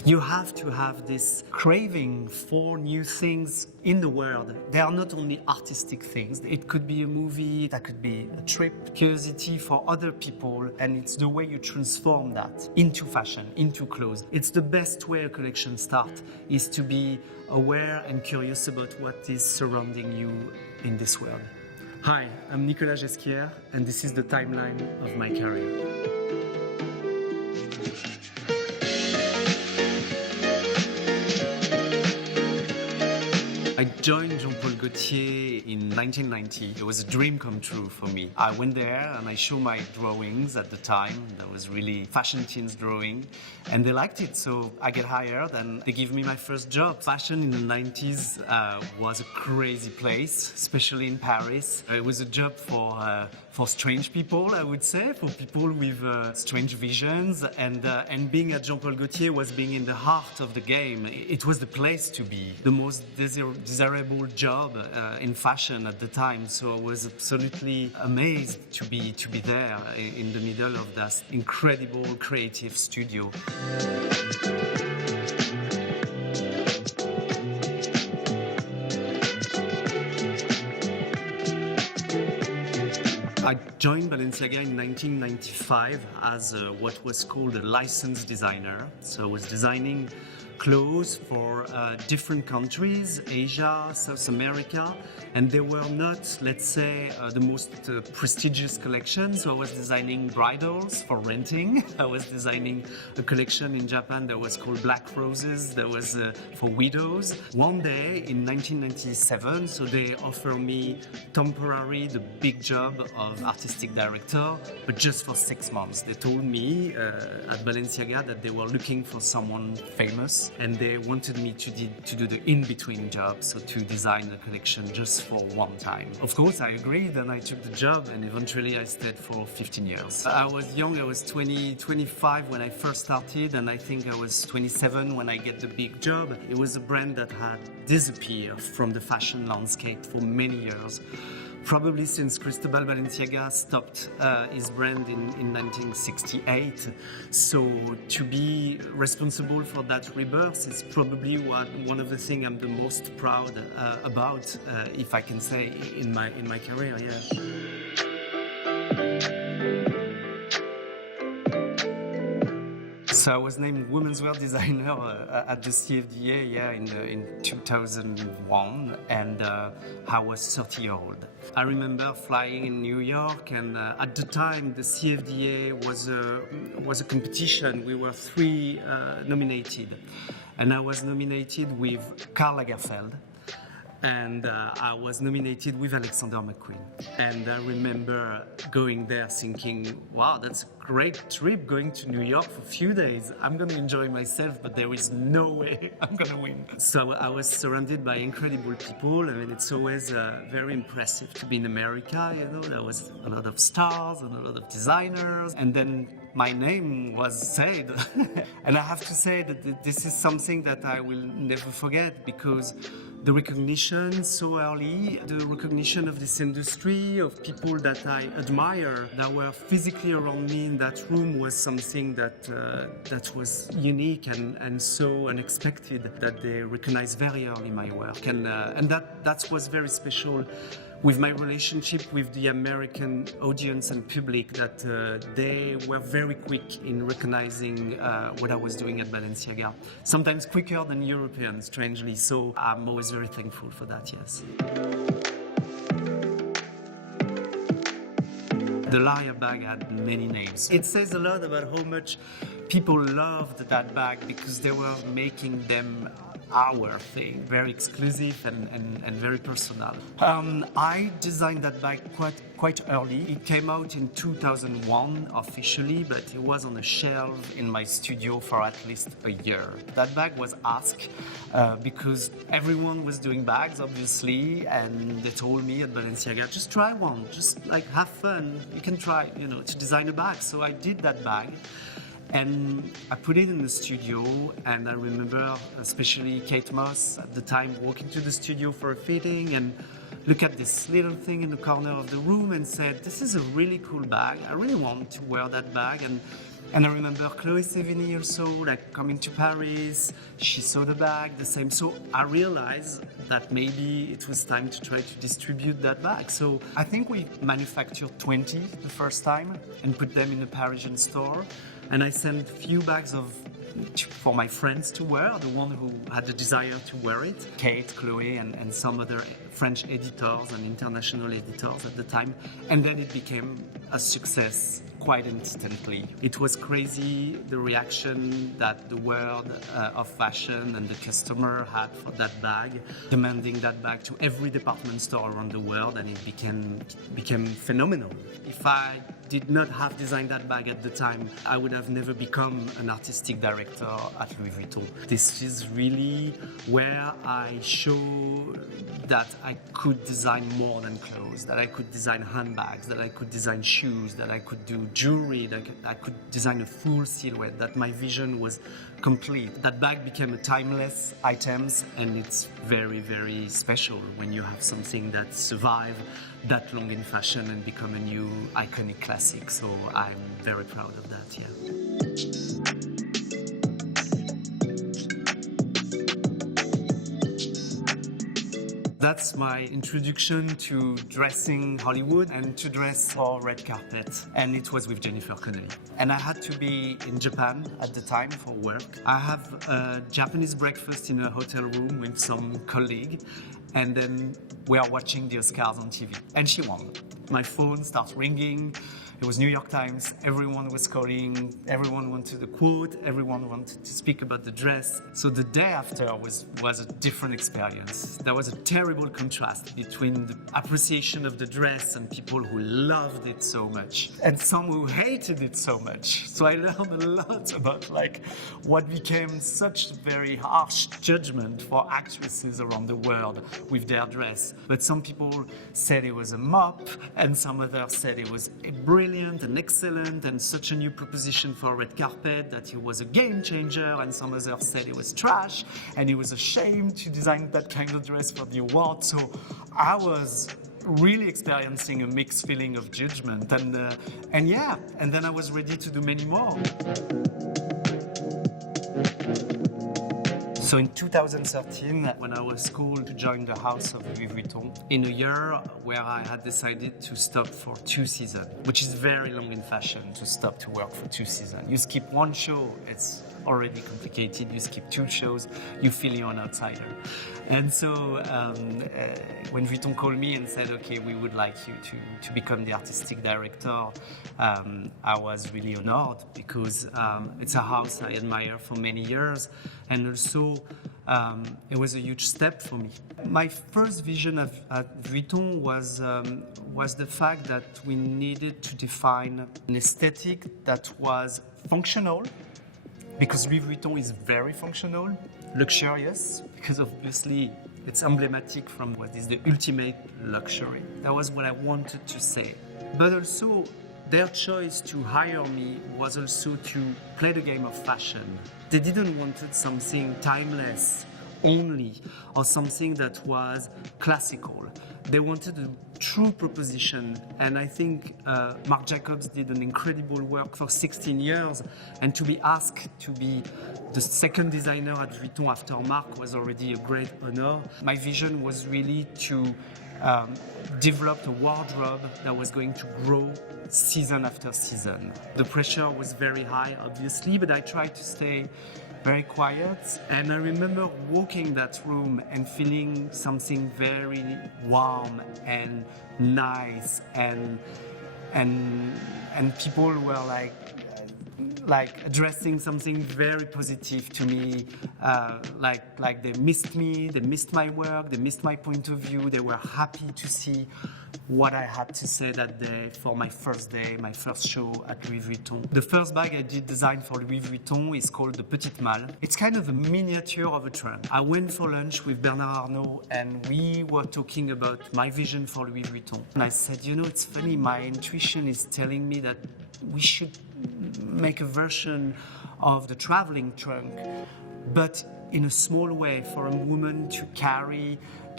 You have to have this craving for new things in the world. They are not only artistic things. It could be a movie, that could be a trip, curiosity for other people, and it's the way you transform that into fashion, into clothes. It's the best way a collection starts, is to be aware and curious about what is surrounding you in this world. Hi, I'm Nicolas Ghesquière, and this is the timeline of my career. I joined Jean Paul Gaultier in 1990. It was a dream come true for me. I went there and I showed my drawings at the time. That was really fashion teens drawing. And they liked it, so I get hired and they give me my first job. Fashion in the 90s was a crazy place, especially in Paris. It was a job for strange people, I would say, for people with strange visions. And being at Jean Paul Gaultier was being in the heart of the game. It was the place to be, the most desirable job in fashion at the time. So I was absolutely amazed to be there in the middle of that incredible creative studio. I joined Balenciaga in 1995 as what was called a licensed designer. So I was designing clothes for different countries, Asia, South America, and they were not, let's say, the most prestigious collections. So I was designing bridals for renting. I was designing a collection in Japan that was called Black Roses, that was for widows. One day in 1997, so they offered me temporary the big job of artistic director, but just for 6 months. They told me at Balenciaga that they were looking for someone famous, and they wanted me to do the in-between job, so to design a collection just for one time. Of course, I agreed and I took the job, and eventually I stayed for 15 years. I was young, I was 25 when I first started, and I think I was 27 when I get the big job. It was a brand that had disappeared from the fashion landscape for many years. Probably since Cristobal Balenciaga stopped his brand in 1968. So to be responsible for that rebirth is probably one of the things I'm the most proud about, if I can say, in my career, yeah. So I was named Womenswear Designer at the CFDA in 2001, and I was 30 years old. I remember flying in New York, and at the time the CFDA was a competition. We were 3 nominated, and I was nominated with Karl Lagerfeld, and I was nominated with Alexander McQueen. And I remember going there thinking, wow, that's a great trip, going to New York for a few days. I'm going to enjoy myself, but there is no way I'm going to win. So I was surrounded by incredible people. I mean, it's always very impressive to be in America, you know. There was a lot of stars and a lot of designers. And then my name was said. And I have to say that this is something that I will never forget, because the recognition so early, the recognition of this industry, of people that I admire, that were physically around me in that room, was something that was unique and so unexpected, that they recognized very early my work. And that was very special with my relationship with the American audience and public, that they were very quick in recognizing what I was doing at Balenciaga. Sometimes quicker than Europeans, strangely. So I'm always very thankful for that, yes. The Lariat Bag had many names. It says a lot about how much people loved that bag, because they were making them our thing, very exclusive and very personal. I designed that bag quite early. It came out in 2001 officially, but it was on a shelf in my studio for at least a year. That bag was asked because everyone was doing bags, obviously, and they told me at Balenciaga, just try one, just like have fun. You can try, you know, to design a bag. So I did that bag. And I put it in the studio, and I remember especially Kate Moss at the time walking to the studio for a fitting and look at this little thing in the corner of the room and said, this is a really cool bag. I really want to wear that bag. And And I remember Chloé Sevigny also, like coming to Paris, she saw the bag, the same. So I realized that maybe it was time to try to distribute that bag. So I think we manufactured 20 the first time and put them in a Parisian store. And I sent a few bags for my friends to wear, the one who had the desire to wear it, Kate, Chloé, and some other French editors and international editors at the time. And then it became a success quite instantly. It was crazy, the reaction that the world of fashion and the customer had for that bag, demanding that bag to every department store around the world, and it became phenomenal. If I did not have designed that bag at the time, I would have never become an artistic director at Louis Vuitton. This is really where I show that I could design more than clothes, that I could design handbags, that I could design shoes, that I could do jewelry, that I could design a full silhouette, that my vision was complete. That bag became a timeless item, and it's very, very special when you have something that survived that long in fashion and become a new iconic classic. So I'm very proud of that, yeah. That's my introduction to dressing Hollywood and to dress for red carpet. And it was with Jennifer Connelly. And I had to be in Japan at the time for work. I have a Japanese breakfast in a hotel room with some colleague. And then we are watching the Oscars on TV. And she won. My phone starts ringing. It was New York Times, everyone was calling, everyone wanted a quote, everyone wanted to speak about the dress. So the day after was a different experience. There was a terrible contrast between the appreciation of the dress and people who loved it so much, and some who hated it so much. So I learned a lot about what became such very harsh judgment for actresses around the world with their dress. But some people said it was a mop, and some others said it was brilliant and excellent and such a new proposition for a red carpet that it was a game changer, and some others said it was trash and it was a shame to design that kind of dress for the award. So I was really experiencing a mixed feeling of judgment, and then I was ready to do many more. So in 2013, when I was called to join the house of Louis Vuitton, in a year where I had decided to stop for 2 seasons, which is very long in fashion to stop to work for 2 seasons. You skip 1 show, it's already complicated. You skip 2 shows, you feel you're an outsider. And so when Vuitton called me and said, okay, we would like you to become the artistic director, I was really honored because it's a house I admire for many years. And also, it was a huge step for me. My first vision of Vuitton was the fact that we needed to define an aesthetic that was functional, because Louis Vuitton is very functional, luxurious, because obviously it's emblematic from what is the ultimate luxury. That was what I wanted to say. But also, their choice to hire me was also to play the game of fashion. They didn't want something timeless only, or something that was classical. They wanted a true proposition, and I think Marc Jacobs did an incredible work for 16 years, and to be asked to be the second designer at Vuitton after Marc was already a great honor. My vision was really to develop a wardrobe that was going to grow season after season. The pressure was very high, obviously, but I tried to stay very quiet. And I remember walking that room and feeling something very warm and nice, and people were like addressing something very positive to me, like they missed me, they missed my work, they missed my point of view. They were happy to see what I had to say that day for my first day, my first show at Louis Vuitton. The first bag I did design for Louis Vuitton is called the Petite Malle. It's kind of a miniature of a trunk. I went for lunch with Bernard Arnault and we were talking about my vision for Louis Vuitton. And I said, it's funny, my intuition is telling me that we should make a version of the traveling trunk, but in a small way for a woman to carry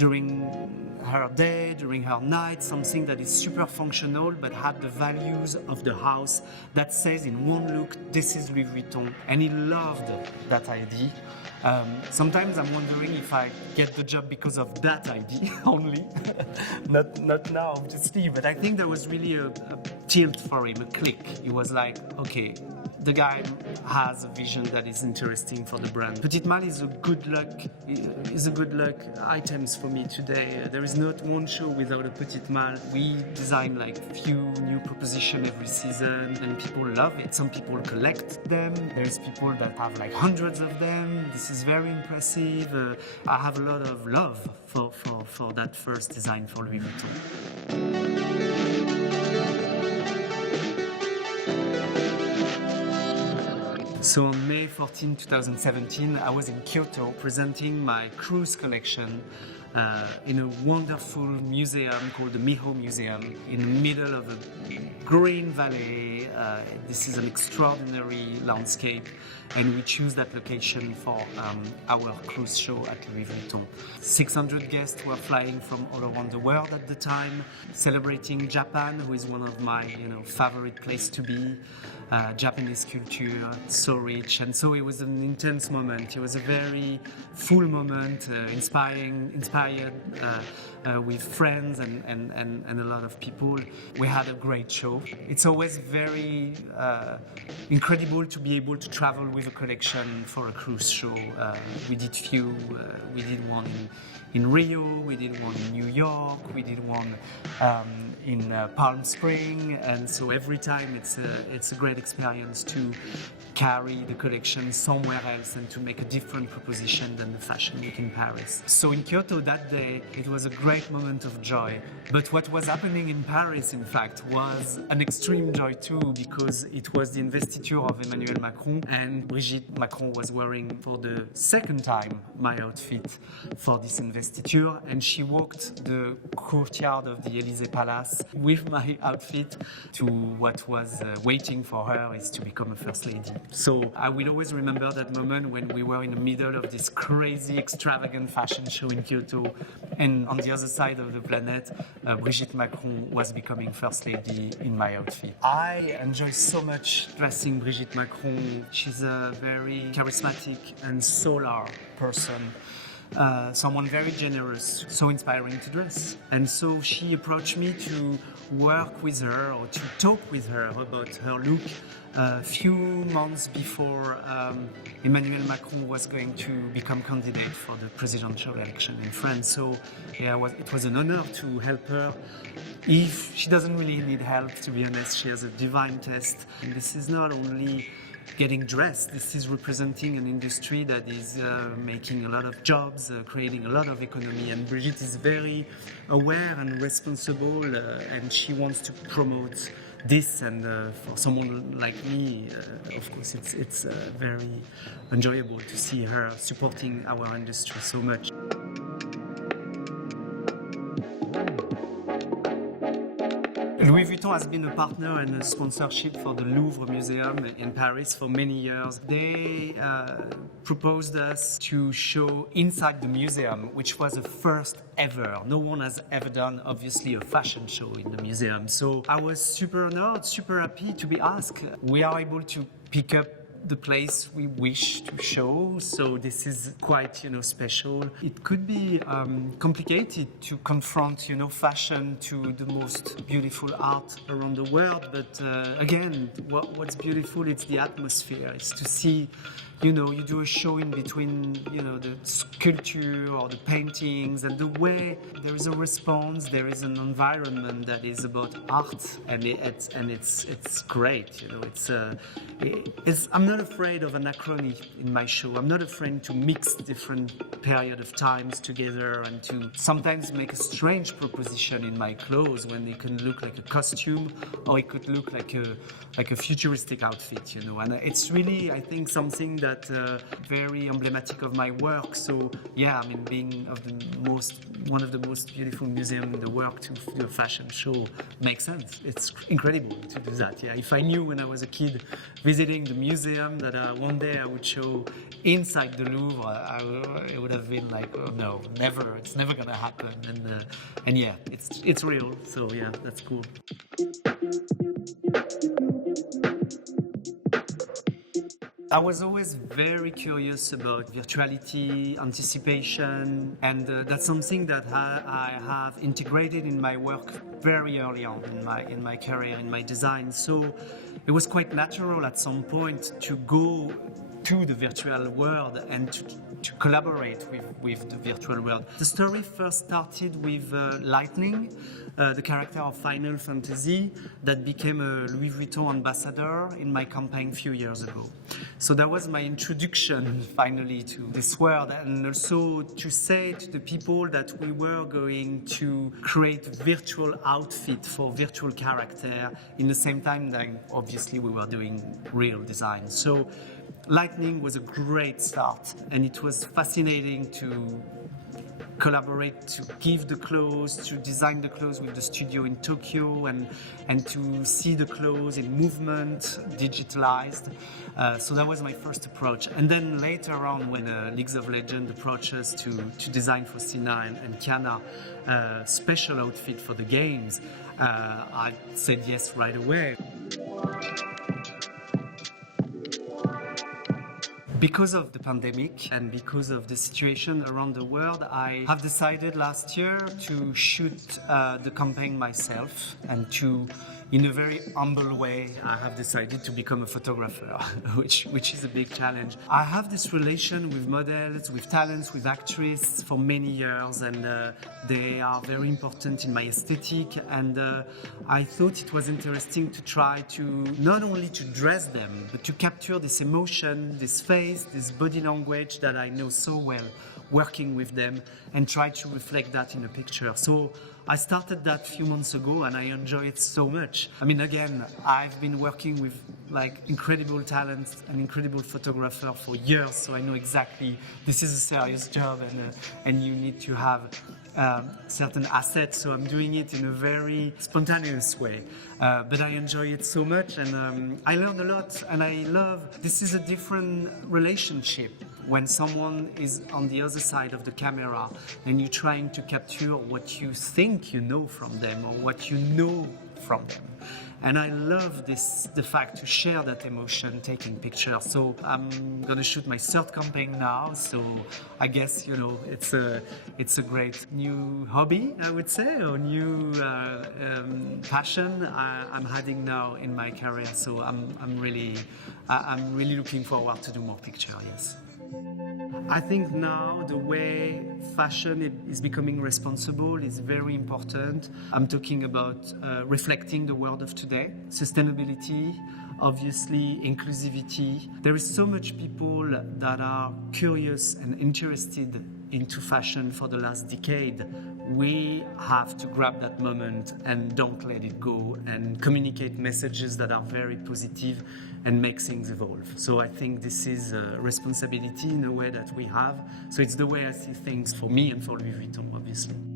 during her day, during her night, something that is super functional but had the values of the house, that says in one look, this is Louis Vuitton. And he loved that idea. Sometimes I'm wondering if I get the job because of that idea only. not now, obviously, but I think there was really a tilt for him, a click. He was like, okay, the guy has a vision that is interesting for the brand. Petite Malle is a good luck items for me today. There is not one show without a Petite Malle. We design like few new propositions every season and people love it. Some people collect them. There's people that have like hundreds of them. This is very impressive. I have a lot of love for that first design for Louis Vuitton. So on May 14, 2017, I was in Kyoto presenting my cruise collection in a wonderful museum called the Miho Museum in the middle of a green valley. This is an extraordinary landscape, and we choose that location for our cruise show at Louis Vuitton. 600 guests were flying from all around the world at the time, celebrating Japan, who is one of my favorite places to be. Japanese culture, so rich, and so it was an intense moment. It was a very full moment, inspired with friends and a lot of people. We had a great show. It's always very incredible to be able to travel with a collection for a cruise show. We did one in Rio, we did one in New York, we did one in Palm Springs, and so every time it's a great experience to carry the collection somewhere else and to make a different proposition than the Fashion Week in Paris. So in Kyoto that day, it was a great moment of joy. But what was happening in Paris, in fact, was an extreme joy too, because it was the investiture of Emmanuel Macron, and Brigitte Macron was wearing for the second time my outfit for this investiture, and she walked the courtyard of the Élysée Palace with my outfit to what was waiting for her is to become a first lady. So I will always remember that moment when we were in the middle of this crazy, extravagant fashion show in Kyoto, and on the other side of the planet, Brigitte Macron was becoming first lady in my outfit. I enjoy so much dressing Brigitte Macron. She's a very charismatic and solar person. Someone very generous, so inspiring to dress. And so she approached me to work with her or to talk with her about her look a few months before Emmanuel Macron was going to become candidate for the presidential election in France. So yeah, it was an honor to help her. If she doesn't really need help, to be honest, she has a divine taste. And this is not only getting dressed, this is representing an industry that is making a lot of jobs, creating a lot of economy, and Brigitte is very aware and responsible, and she wants to promote this, and for someone like me, of course, it's very enjoyable to see her supporting our industry so much. Louis Vuitton has been a partner and a sponsorship for the Louvre Museum in Paris for many years. They proposed us to show inside the museum, which was the first ever. No one has ever done, obviously, a fashion show in the museum. So I was super honored, super happy to be asked. We are able to pick up the place we wish to show, so this is quite, special. It could be complicated to confront, fashion to the most beautiful art around the world, but again, what's beautiful, it's the atmosphere. It's to see, you do a show in between, the sculpture or the paintings, and the way there is a response, there is an environment that is about art, and it's great. I'm not afraid of anachrony in my show. I'm not afraid to mix different period of times together and to sometimes make a strange proposition in my clothes when they can look like a costume or it could look like a futuristic outfit. And it's really, I think, something that but very emblematic of my work. So yeah, I mean, being one of the most beautiful museums in the world to do a fashion show makes sense. It's incredible to do that. Yeah, if I knew when I was a kid visiting the museum that one day I would show inside the Louvre, it would have been like, oh no, never. It's never gonna happen. And yeah, it's real. So yeah, that's cool. I was always very curious about virtuality, anticipation, and that's something that I have integrated in my work very early on in my career, in my design. So it was quite natural at some point to go to the virtual world and to collaborate with the virtual world. The story first started with Lightning, the character of Final Fantasy that became a Louis Vuitton ambassador in my campaign a few years ago. So that was my introduction finally to this world, and also to say to the people that we were going to create virtual outfit for virtual character in the same time that obviously we were doing real design. So Lightning was a great start, and it was fascinating to collaborate, to give the clothes, to design the clothes with the studio in Tokyo, and to see the clothes in movement, digitalized. So that was my first approach. And then later on, when League of Legends approached us to design for Sina and Kiana a special outfit for the games, I said yes right away. Because of the pandemic and because of the situation around the world, I have decided last year to shoot the campaign myself, and to, in a very humble way, I have decided to become a photographer, which is a big challenge. I have this relation with models, with talents, with actresses for many years, and they are very important in my aesthetic, and I thought it was interesting to try to not only to dress them, but to capture this emotion, this face, this body language that I know so well, working with them, and try to reflect that in a picture. So I started that a few months ago, and I enjoy it so much. I mean, again, I've been working with like incredible talent and incredible photographer for years, so I know exactly this is a serious job, and you need to have certain assets. So I'm doing it in a very spontaneous way, but I enjoy it so much, and I learn a lot, and I love. This is a different relationship when someone is on the other side of the camera and you're trying to capture what you think you know from them or what you know from them. And I love the fact to share that emotion taking pictures. So I'm gonna shoot my third campaign now. So I guess, you know, it's a great new hobby, I would say, or new passion I'm adding now in my career. So I'm really looking forward to do more pictures. Yes. I think now the way fashion is becoming responsible is very important. I'm talking about reflecting the world of today, sustainability, obviously inclusivity. There is so much people that are curious and interested into fashion for the last decade. We have to grab that moment and don't let it go, and communicate messages that are very positive and make things evolve. So I think this is a responsibility in a way that we have. So it's the way I see things for me and for Louis Vuitton, obviously.